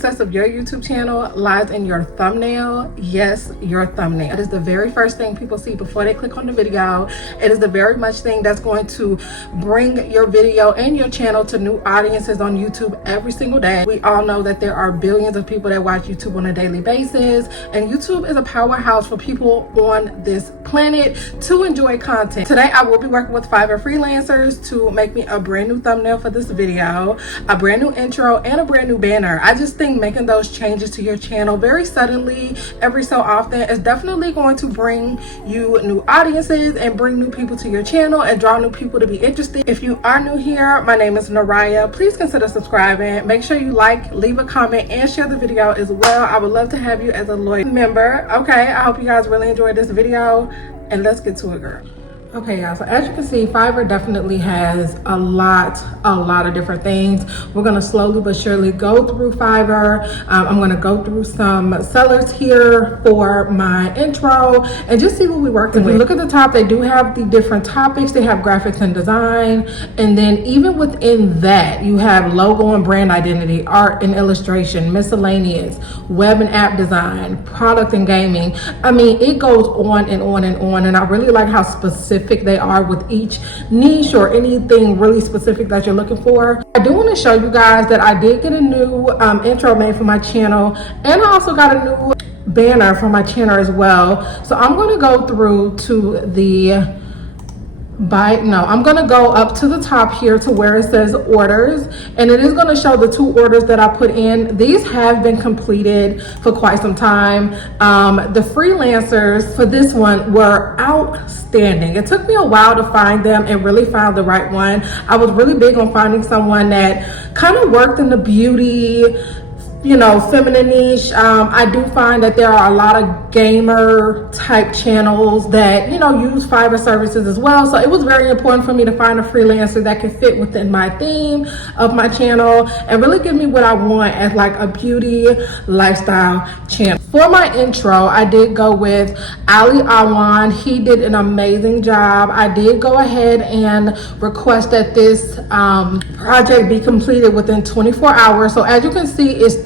success of your YouTube channel lies in your thumbnail. Yes, your thumbnail. It is the very first thing people see before they click on the video. It is the very much thing that's going to bring your video and your channel to new audiences on YouTube every single day. We all know that there are billions of people that watch YouTube on a daily basis, and YouTube is a powerhouse for people on this planet to enjoy content. Today I will be working with Fiverr Freelancers to make me a brand new thumbnail for this video, a brand new intro, and a brand new banner. I just think making those changes to your channel very suddenly every so often is definitely going to bring you new audiences and bring new people to your channel and draw new people to be interested. If you are new here, my name is Neriah. Please consider subscribing. Make sure you like, leave a comment, and share the video as well. I would love to have you as a loyal member. Okay, I hope you guys really enjoyed this video, and let's get to it, girl. Okay, y'all, so as you can see, Fiverr definitely has a lot of different things. We're gonna slowly but surely go through Fiverr. I'm gonna go through some sellers here for my intro and just see what we work with. If we look at the top, they do have the different topics. They have graphics and design, and then even within that, you have logo and brand identity, art and illustration, miscellaneous, web and app design, product and gaming. I mean, it goes on and on and on, and I really like how specific they are with each niche or anything really specific that you're looking for. I do want to show you guys that I did get a new intro made for my channel, and I also got a new banner for my channel as well. So I'm going to go through to the I'm gonna go up to the top here to where it says orders, and it is going to show the 2 orders that I put in. These have been completed for quite some time. The freelancers for this one were outstanding. It took me a while to find them and really find the right one. I was really big on finding someone that kind of worked in the beauty, you know, feminine niche. I do find that there are a lot of gamer type channels that, you know, use Fiverr services as well. So it was very important for me to find a freelancer that could fit within my theme of my channel and really give me what I want as like a beauty lifestyle channel. For my intro, I did go with Ali Awan. He did an amazing job. I did go ahead and request that this project be completed within 24 hours. So as you can see, it's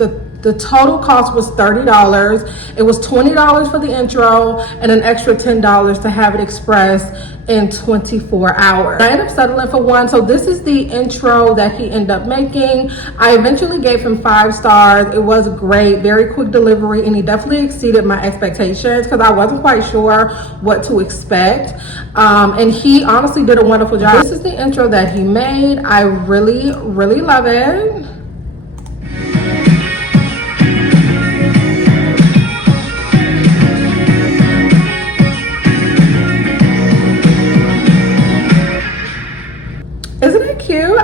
the total cost was $30. It was $20 for the intro and an extra $10 to have it expressed in 24 hours. I ended up settling for one. So this is the intro that he ended up making. I eventually gave him 5 stars. It was great, very quick delivery, and he definitely exceeded my expectations because I wasn't quite sure what to expect. And he honestly did a wonderful job. This is the intro that he made. I really love it.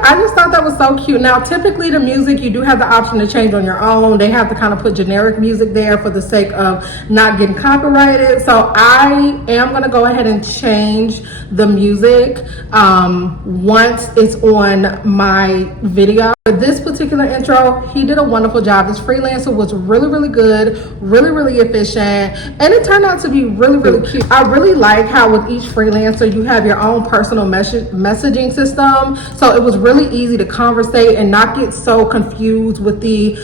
I just thought that was so cute. Now, typically the music, you do have the option to change on your own. They have to kind of put generic music there for the sake of not getting copyrighted. So I am going to go ahead and change the music once it's on my video. For this particular intro, he did a wonderful job. This freelancer was really good, really efficient, and it turned out to be really cute. I really like how with each freelancer you have your own personal messaging system, so it was really easy to conversate and not get so confused with the,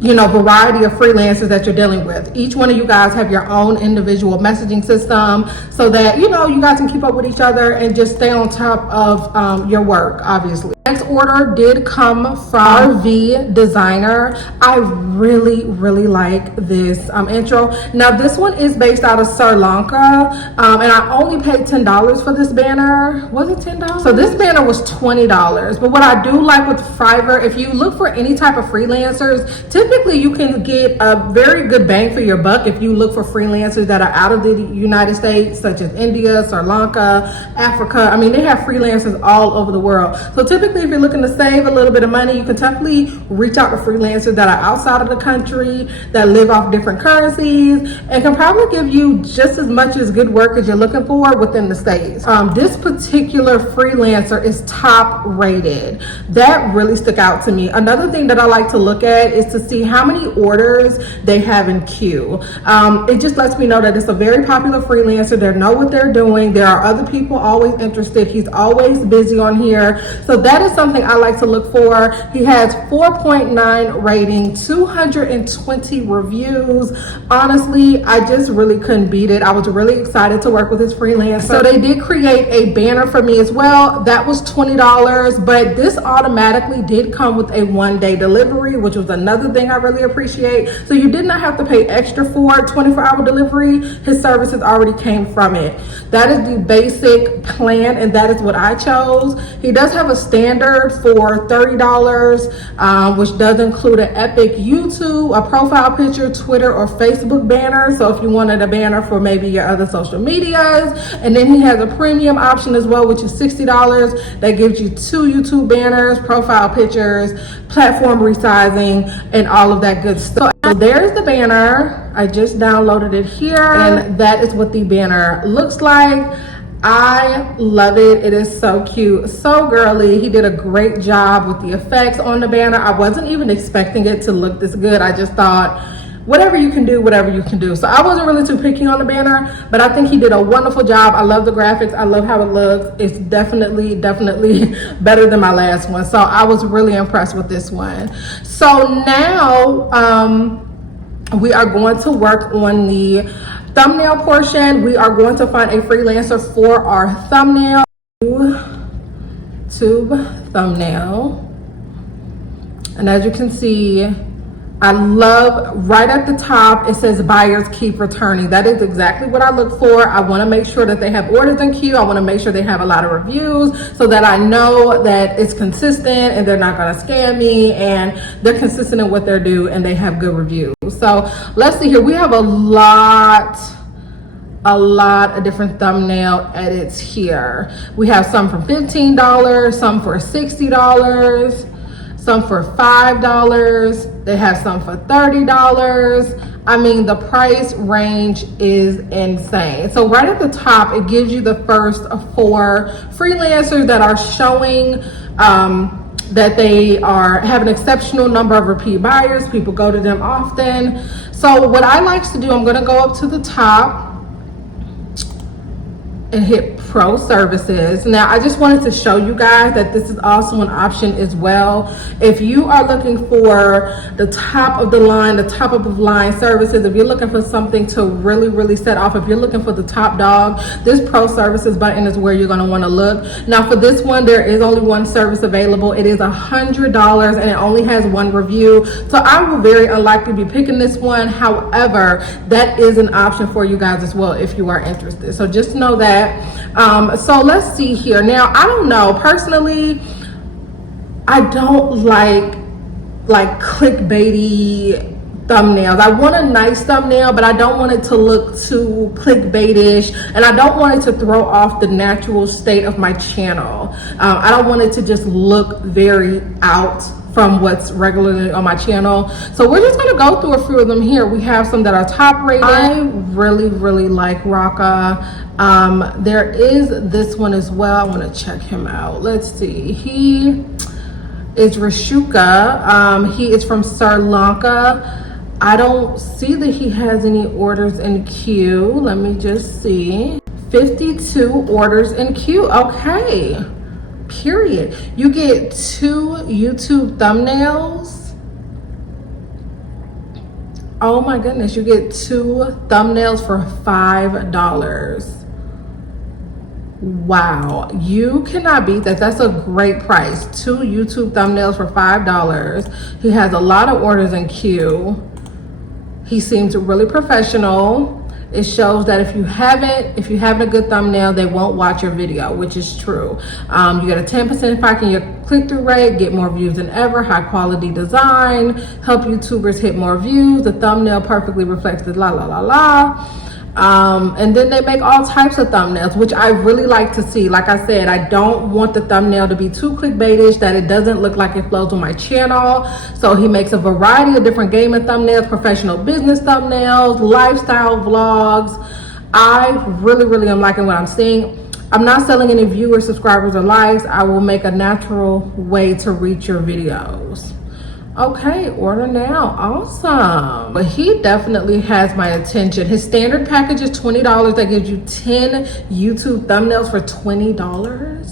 you know, variety of freelancers that you're dealing with. Each one of you guys have your own individual messaging system so that, you know, you guys can keep up with each other and just stay on top of your work, obviously. Next order did come from RV Designer. I really like this intro. Now this one is based out of Sri Lanka, and I only paid $10 for this banner. Was it $10? So this banner was $20. But what I do like with Fiverr, if you look for any type of freelancers, typically you can get a very good bang for your buck if you look for freelancers that are out of the United States, such as India, Sri Lanka, Africa. I mean, they have freelancers all over the world. So typically if you're looking to save a little bit of money, you can definitely reach out to freelancers that are outside of the country, that live off different currencies, and can probably give you just as much as good work as you're looking for within the States. This particular freelancer is top rated. That really stuck out to me. Another thing that I like to look at is to see how many orders they have in queue. It just lets me know that it's a very popular freelancer. They know what they're doing. There are other people always interested. He's always busy on here. So that is is something I like to look for. He has 4.9 rating, 220 reviews. Honestly, I just really couldn't beat it. I was really excited to work with his freelancer. So they did create a banner for me as well. That was $20, but this automatically did come with a 1-day delivery, which was another thing I really appreciate. So you did not have to pay extra for 24-hour delivery. His services already came from it. That is the basic plan, and that is what I chose. He does have a standard for $30, which does include an epic YouTube, a profile picture, Twitter or Facebook banner. So if you wanted a banner for maybe your other social medias. And then he has a premium option as well, which is $60. That gives you 2 YouTube banners, profile pictures, platform resizing, and all of that good stuff. So there's the banner. I just downloaded it here, and that is what the banner looks like. I love it. It is so cute, so girly. He did a great job with the effects on the banner. I wasn't even expecting it to look this good. I just thought, whatever you can do, whatever you can do. So I wasn't really too picky on the banner, but I think he did a wonderful job. I love the graphics. I love how it looks. It's definitely better than my last one. So I was really impressed with this one. So now we are going to work on the thumbnail portion. We are going to find a freelancer for our thumbnail. YouTube thumbnail. And as you can see, I love right at the top, it says buyers keep returning. That is exactly what I look for. I want to make sure that they have orders in queue. I want to make sure they have a lot of reviews so that I know that it's consistent and they're not going to scam me, and they're consistent in what they do and they have good reviews. So let's see here. We have a lot of different thumbnail edits here. We have some for $15, some for $60, some for $5. They have some for $30. I mean, the price range is insane. So right at the top, it gives you the first 4 freelancers that are showing that they have an exceptional number of repeat buyers. People go to them often. So what I like to do, I'm gonna go up to the top and hit pro services. Now I just wanted to show you guys that this is also an option as well. If you are looking for the top of the line services, if you're looking for something to really set off, if you're looking for the top dog, this pro services button is where you're going to want to look. Now for this one, there is only one service available. It is $100 and it only has 1 review, so I will very unlikely be picking this one. However, that is an option for you guys as well if you are interested, so just know that. So let's see here. Now I don't know, personally I don't like clickbaity thumbnails. I want a nice thumbnail, but I don't want it to look too clickbaitish, and I don't want it to throw off the natural state of my channel. I don't want it to just look very out from what's regularly on my channel. So we're just gonna go through a few of them here. We have some that are top rated. I really like Raka. There is this one as well. I want to check him out. Let's see. He is Rishuka. He is from Sri Lanka. I don't see that he has any orders in queue. Let me just see. 52 orders in queue. Okay. Period. You get 2 YouTube thumbnails. Oh my goodness, you get 2 thumbnails for $5. Wow, you cannot beat that. That's a great price. 2 YouTube thumbnails for $5. He has a lot of orders in queue. He seems really professional. It shows that if you haven't a good thumbnail, they won't watch your video, which is true. You get a 10% spike in your click-through rate, get more views than ever, high quality design, help YouTubers hit more views. The thumbnail perfectly reflects the and then they make all types of thumbnails, which I really like to see. Like I said, I don't want the thumbnail to be too clickbaitish, that it doesn't look like it flows on my channel. So he makes a variety of different gaming thumbnails, professional business thumbnails, lifestyle vlogs. I really am liking what I'm seeing. I'm not selling any viewers, subscribers, or likes. I will make a natural way to reach your videos. Okay, order now. Awesome. But he definitely has my attention. His standard package is $20. That gives you 10 YouTube thumbnails for $20.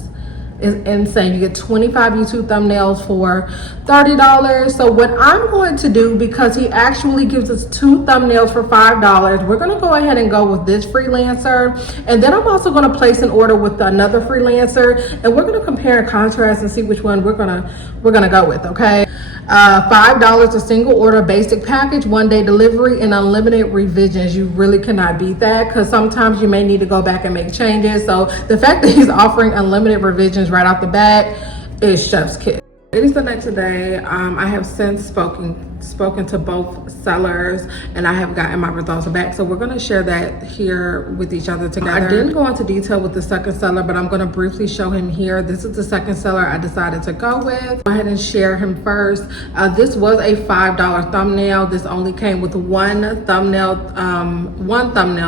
is insane. You get 25 YouTube thumbnails for $30. So what I'm going to do, because he actually gives us 2 thumbnails for $5, we're going to go ahead and go with this freelancer, and then I'm also going to place an order with another freelancer, and we're going to compare and contrast and see which one we're gonna go with. Okay, $5 a single order basic package, 1-day delivery, and unlimited revisions. You really cannot beat that, because sometimes you may need to go back and make changes. So the fact that he's offering unlimited revisions right off the bat is chef's kiss. It is the next day. I have since spoken to both sellers, and I have gotten my results back, so we're going to share that here with each other together. I didn't go into detail with the second seller, but I'm going to briefly show him here. This is the second seller I decided to go with. Go ahead and share him first. This was a $5 thumbnail. This only came with one thumbnail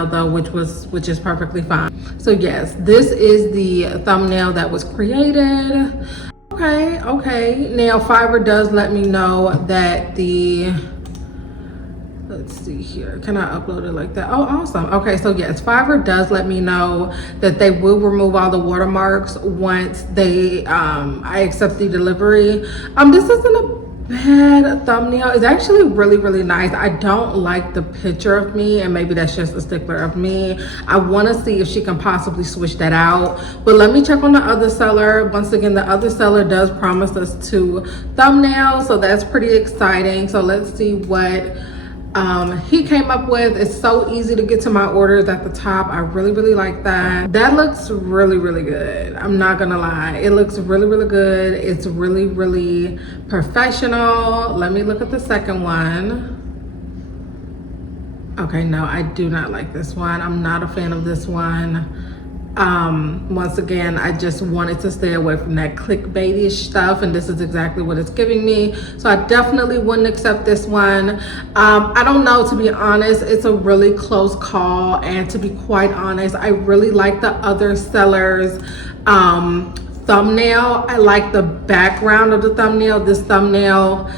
though, which is perfectly fine. So yes, this is the thumbnail that was created. Okay. Now Fiverr does let me know that let's see here. Can I upload it like that? Oh, awesome. Okay, so yes, Fiverr does let me know that they will remove all the watermarks once I accept the delivery. This isn't a bad thumbnail. It's actually really nice. I don't like the picture of me, and maybe that's just a stickler of me. I want to see if she can possibly switch that out, but let me check on the other seller. Once again, the other seller does promise us 2 thumbnails, so that's pretty exciting. So let's see what he came up with. It's so easy to get to my orders at the top. I really like that. That looks really good. I'm not gonna lie, it looks really good. It's really professional. Let me look at the second one. Okay, no, I do not like this one. I'm not a fan of this one. Once again, I just wanted to stay away from that clickbaitish stuff, and this is exactly what it's giving me. So I definitely wouldn't accept this one. I don't know, to be honest. It's a really close call, and to be quite honest, I really like the other seller's thumbnail. I like the background of the thumbnail. This thumbnail,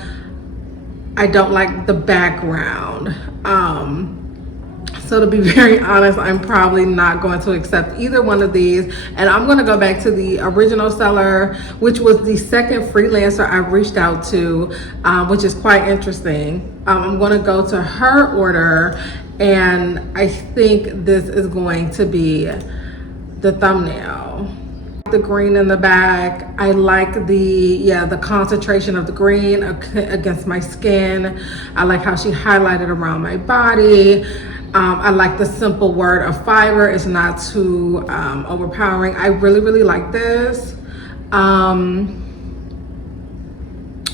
I don't like the background. So to be very honest, I'm probably not going to accept either one of these, and I'm going to go back to the original seller, which was the second freelancer I reached out to, which is quite interesting. I'm going to go to her order, and I think this is going to be the thumbnail. The green in the back. I like the concentration of the green against my skin. I like how she highlighted around my body. I like the simple word of Fiverr. It's not too overpowering. I really like this.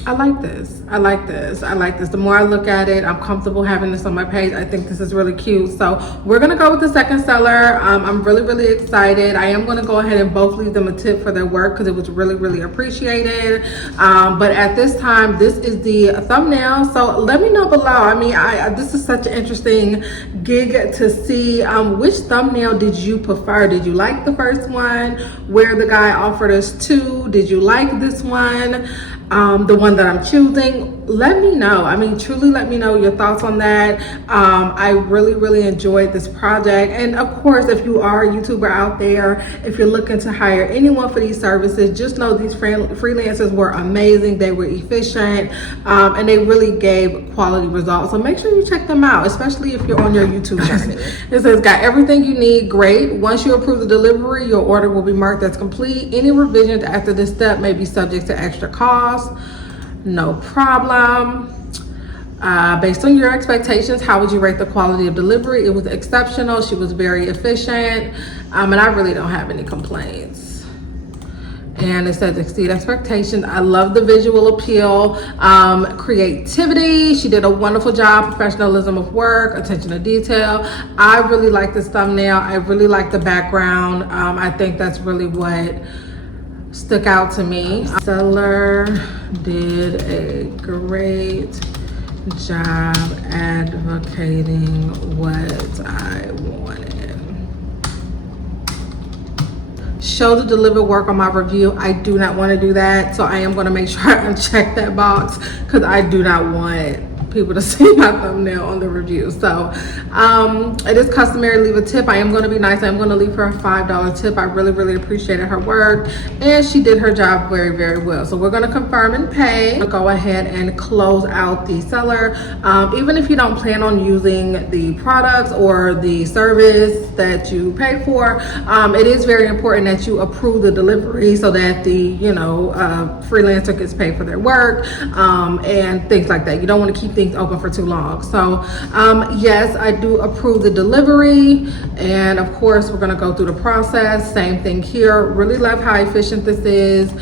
I like this. The more I look at it, I'm comfortable having this on my page. I think this is really cute. So we're gonna go with the second seller. I'm really excited. I am gonna go ahead and both leave them a tip for their work, because it was really appreciated. But at this time, this is the thumbnail. So let me know below. I mean, this is such an interesting gig to see. Which thumbnail did you prefer? Did you like the first one where the guy offered us 2? Did you like this one? The one that I'm choosing? Let me know. I mean, truly let me know your thoughts on that. I really enjoyed this project. And of course, if you are a YouTuber out there, if you're looking to hire anyone for these services, just know these freelancers were amazing. They were efficient, and they really gave quality results. So make sure you check them out, especially if you're on your YouTube journey. It says, got everything you need. Great. Once you approve the delivery, your order will be marked as complete. Any revisions after this step may be subject to extra costs. No problem. Based on your expectations, how would you rate the quality of delivery? It was exceptional. She was very efficient, and I really don't have any complaints. And it says exceed expectations. I love the visual appeal, creativity. She did a wonderful job. Professionalism of work, attention to detail. I really like this thumbnail. I really like the background. I think that's really what stuck out to me. Seller did a great job advocating what I wanted. Show the delivered work on my review. I do not want to do that, so I am going to make sure I uncheck that box, because I do not want people to see my thumbnail on the review. So it is customary to leave a tip. I am going to be nice. I'm going to leave her a $5 tip. I really appreciated her work, and she did her job very well. So we're going to confirm and pay. Go ahead and close out the seller. Even if you don't plan on using the products or the service that you pay for, it is very important that you approve the delivery so that the freelancer gets paid for their work, and things like that. You don't want to keep things open for too long. So yes, I do approve the delivery, and of course we're going to go through the process. Same thing here. Really love how efficient this is.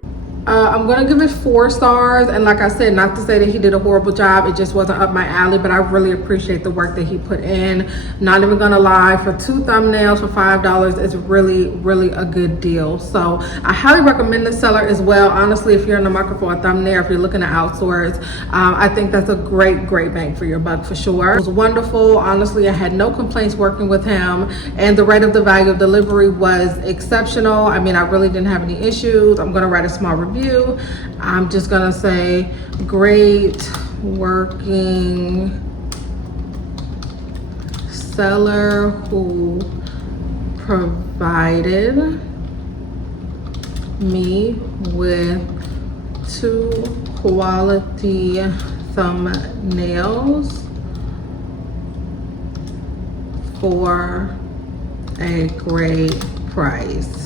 I'm gonna give it 4 stars, and like I said, not to say that he did a horrible job, it just wasn't up my alley, but I really appreciate the work that he put in. Not even gonna lie, for 2 thumbnails for $5 is really a good deal. So I highly recommend this seller as well. Honestly, if you're in the market for a thumbnail, if you're looking to outsource, I think that's a great bang for your buck for sure. It was wonderful. Honestly, I had no complaints working with him, and the rate of the value of delivery was exceptional. I mean, I really didn't have any issues. I'm gonna write a small review. I'm just gonna say great working seller who provided me with 2 quality thumbnails for a great price.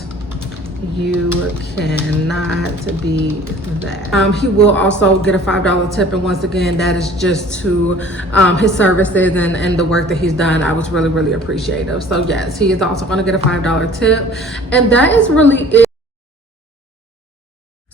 You cannot beat that. He will also get a $5 tip, and once again, that is just to his services and the work that he's done. I was really appreciative. So yes, he is also going to get a $5 tip, and that is really it.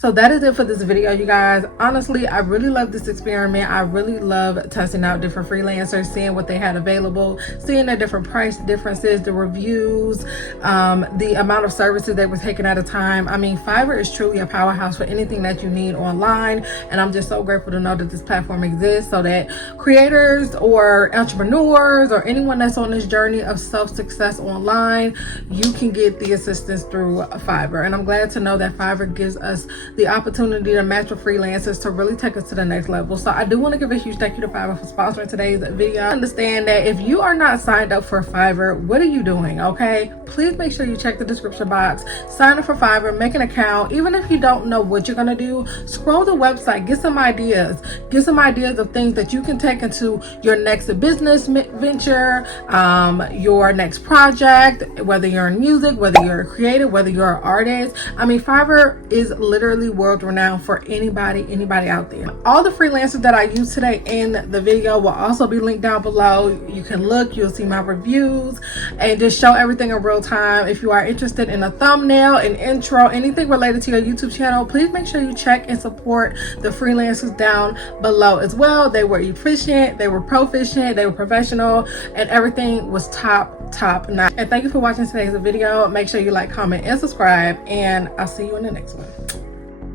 So that is it for this video, you guys. Honestly, I really love this experiment. I really love testing out different freelancers, seeing what they had available, seeing the different price differences, the reviews, the amount of services they were taking at a time. I mean, Fiverr is truly a powerhouse for anything that you need online, and I'm just so grateful to know that this platform exists so that creators or entrepreneurs or anyone that's on this journey of self-success online, you can get the assistance through Fiverr. And I'm glad to know that Fiverr gives us the opportunity to match with freelancers to really take us to the next level. So I do want to give a huge thank you to Fiverr for sponsoring today's video. I understand that if you are not signed up for Fiverr, what are you doing? Okay, please make sure you check the description box, sign up for Fiverr, make an account. Even if you don't know what you're gonna do, scroll the website, get some ideas of things that you can take into your next business venture, your next project, whether you're in music, whether you're a creative, whether you're an artist. I mean, Fiverr is literally world renowned for anybody out there. All the freelancers that I used today in the video will also be linked down below. You can look, you'll see my reviews, and just show everything in real time. If you are interested in a thumbnail, an intro, anything related to your YouTube channel, please make sure you check and support the freelancers down below as well. They were efficient, they were proficient, they were professional, and everything was top notch. And thank you for watching today's video. Make sure you like, comment, and subscribe, and I'll see you in the next one.